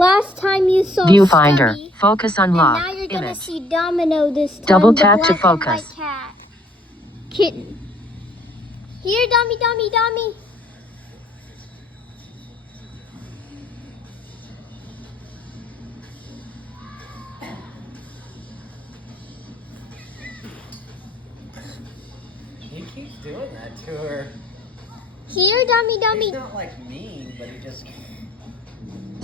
Last time you saw Viewfinder. Stubby, Focus on lock. and now you're gonna Image. see Domino this time. Double the tap to black and white focus. cat. Kitten. Here, dummy, dummy, dummy. He keeps doing that to her. Here, dummy, dummy. He's not like mean, but he just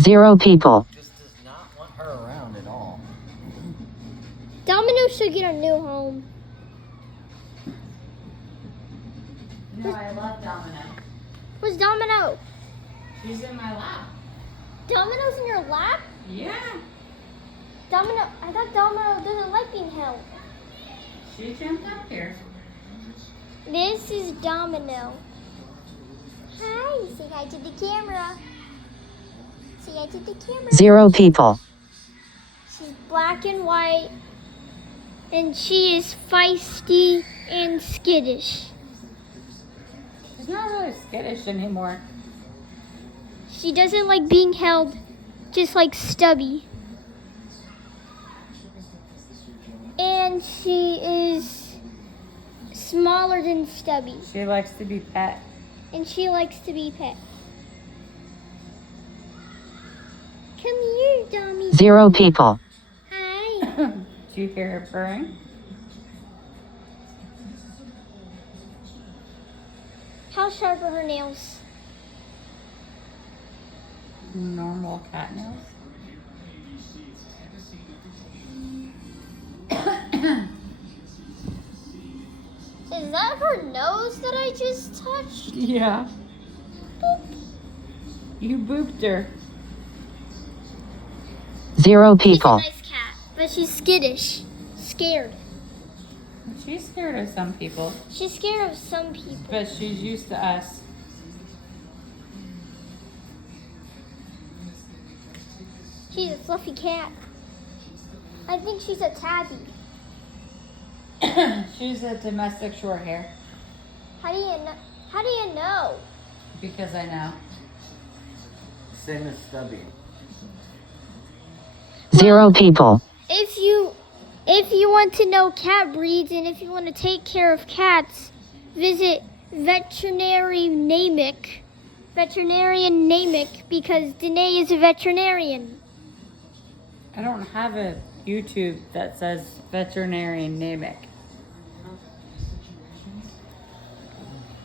0 people. does not want her around at all. Domino should get a new home. No, I love Domino. Where's Domino? She's in my lap. Domino's in your lap? Yeah. Domino, I thought Domino doesn't like being held. She jumped up here. This is Domino. Hi, say hi to the camera. Say hi to the camera. 0 people. She's black and white, and she is feisty and skittish. She's not really skittish anymore. She doesn't like being held, just like Stubby. And she is smaller than Stubby, She likes to be pet. and she likes to be pet. Come here, Dummy. 0 people. Hi. Do you hear her purring? How sharp are her nails? Normal cat nails. Is that her nose that I just touched? Yeah. Boop. You booped her. 0 She's a people. nice cat, but she's skittish, scared. She's scared of some people, She's scared of some people. but she's used to us. She's a fluffy cat. I think she's a tabby. She's a domestic short hair. How do you know? How do you know? Because I know. Same as Stubby. 0 people. If you want to know cat breeds and if you want to take care of cats, visit Veterinarian Naymick, because Danae is a veterinarian. I don't have a YouTube that says Veterinarian Naymick.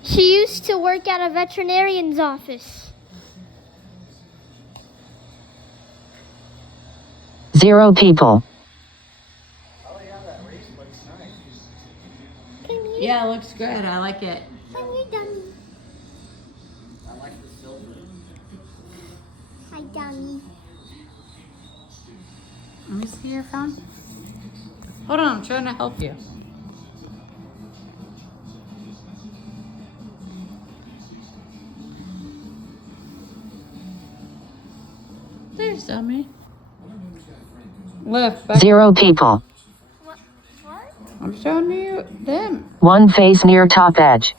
She used to work at a veterinarian's office. 0 people. Oh yeah, that race looks nice. Come here, Yeah, it looks good. I like it. come here, dummy. I like the silver. Hi, dummy. Let me see your phone. Hold on, I'm trying to help you. There's dummy. Left, back. 0 people. What? I'm showing you them. 1 face near top edge.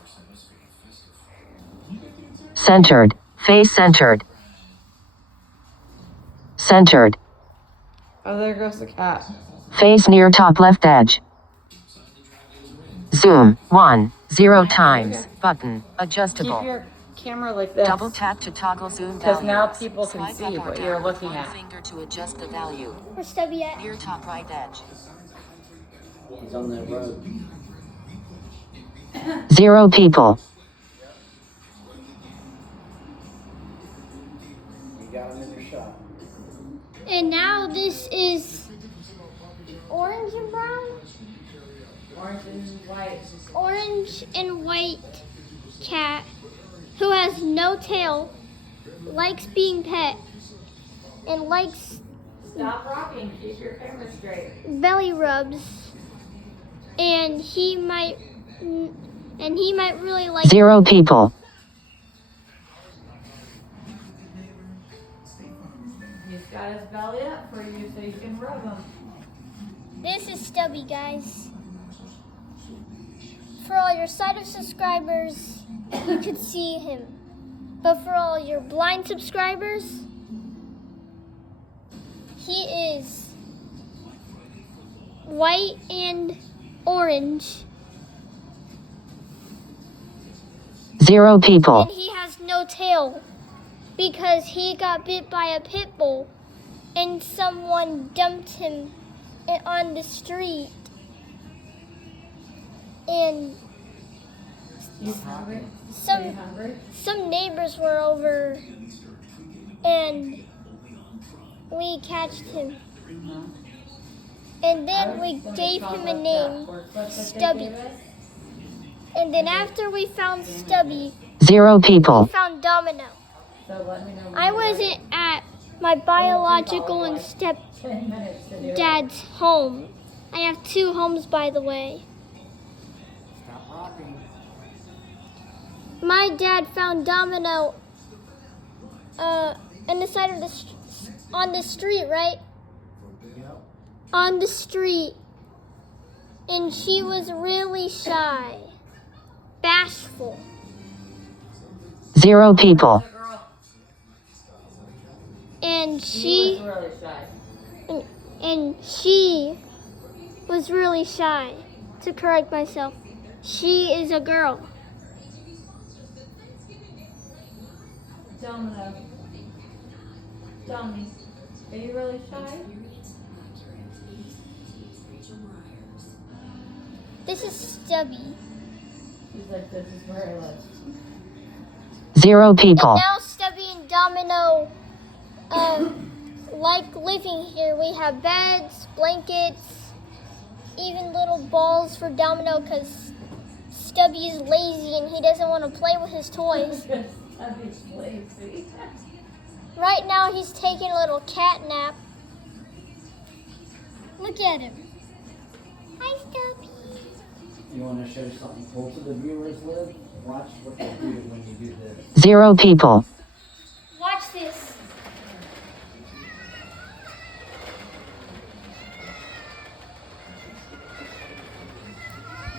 Centered. Face centered. Centered. Oh, there goes the cat. Face near top left edge. Zoom. 1. 0 times. Button. Keep Adjustable. your camera like this. Double tap to toggle zoom Because value. now people can Swipe see up or what down you're with looking one at. finger to adjust the value. Where's Stubby at? Near top right edge. He's on the road. 0 people. You got him in your shot. And now this is orange and brown? Orange and white. Orange and white cat who has no tail, likes being pet, and likes Stop rocking. Keep your camera straight. belly rubs, and he might really like 0 people. He's got his belly up for you so you can rub him. This is Stubby, guys. For all your sighted subscribers, you could see him. But for all your blind subscribers, white and orange. 0 people. And he has no tail because he got bit by a pit bull and someone dumped him on the street. And You hungry? some neighbors were over and we catched him. No. And then we gave him a name, Stubby. And then after we found Stubby, 0 we people. found Domino. So let me know when I you're ready. wasn't at my biological and 10 minutes to do it. stepdad's home. I have 2 homes, by the way. Stop rocking. My dad found Domino in the side of on the street, right? Yep. On the street. And she was really shy, bashful. 0 people. And She she was really shy. and she was really shy. To correct myself, she is a girl. Domino. Dommy. Are you really shy? This is Stubby. He's like, this is where I live. 0 And people. now Stubby and Domino like living here. We have beds, blankets, even little balls for Domino because Stubby is lazy and he doesn't want to play with his toys. Stubby's lazy. Right now he's taking a little cat nap. Look at him. Hi, Stubby. You want to show something cool to the viewers, Liv? Watch what they do when you do this. 0 people. Watch this.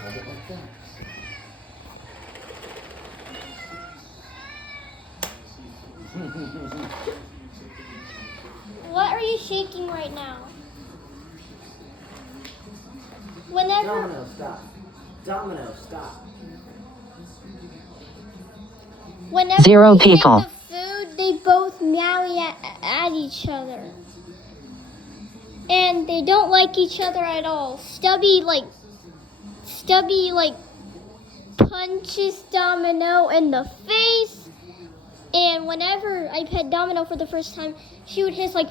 Hold it like that. What are you shaking right now? Whenever Domino, stop. Domino, stop. Whenever 0 we people. think of food, they both meow at each other. And they don't like each other at all. Stubby punches Domino in the face. And whenever I pet Domino for the first time, she would hiss like,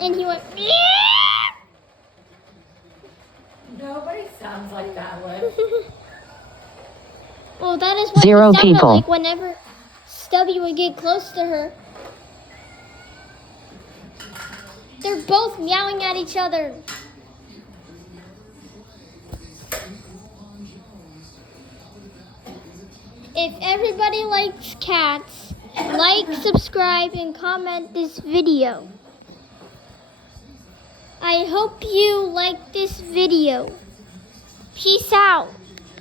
and he went, meow. Nobody sounds like that, Liv. Well, that is what 0 he sounded people. like whenever Stubby would get close to her. They're both meowing at each other. If everybody likes cats, like, subscribe, and comment this video. I hope you like this video. Peace out.